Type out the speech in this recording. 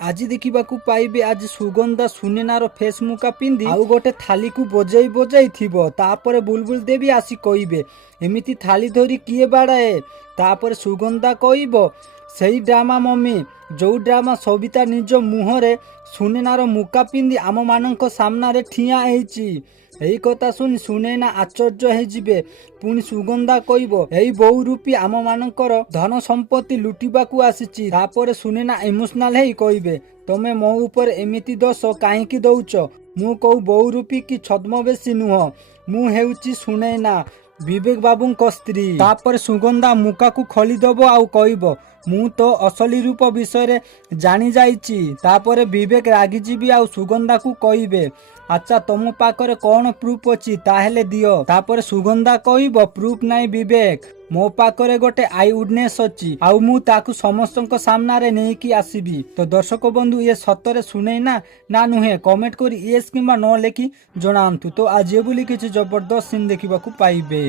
आज देखा पाइबे आज सुगंधा सुनेनार फेस मुका पिंधि आउ गोटे थाली को बजई बजई थिबो तापर बुलबुल देवी आसी कहिबे एमिति थाली धरी किए बाड़ाए तापर सुगंधा कहब सही ड्रामा मम्मी जो ड्रामा सबिता निज मुहरे सुनेनार मुका पिंधि आम मानक सामने ठिया यही कथा शुणी सुनैना आश्चर्य हो पुणी सुगंधा कहब यही बहु रूपी आम मानकर धन संपत्ति लुटिबाकू आसीची तापर सुनैना इमोशनाल हेई कहबे तमे मो ऊपर एमिति दोष काहेकि दउच मु कहू बहु रूपी कि छद्मवेशी नुह मु हेउची सुनैना विवेक बाबू स्त्री तापर सुगंधा मुका को खोलीदेव आउ कहब मु तो असली रूप विषय जानी जाइची तापर विवेक रागिजीबी आउ सुगंधा को कहबे अच्छा तुम पाखरे कौन प्रूफ अच्छी ताहेले दियो तापर सुगंधा कहब प्रूफ नाई विवेक मो पाखरे गोटे आई उडनेस अच्छी आउ मु ताकू समस्त सामने नेकी आसबी। तो दर्शक बंधु ये सतरे सुनैना ना नुहे कमेंट करी येस किंबा न लेखि जणांतु। तो आज ये बोली किसी जबरदस्त सीन देखा पाइबे।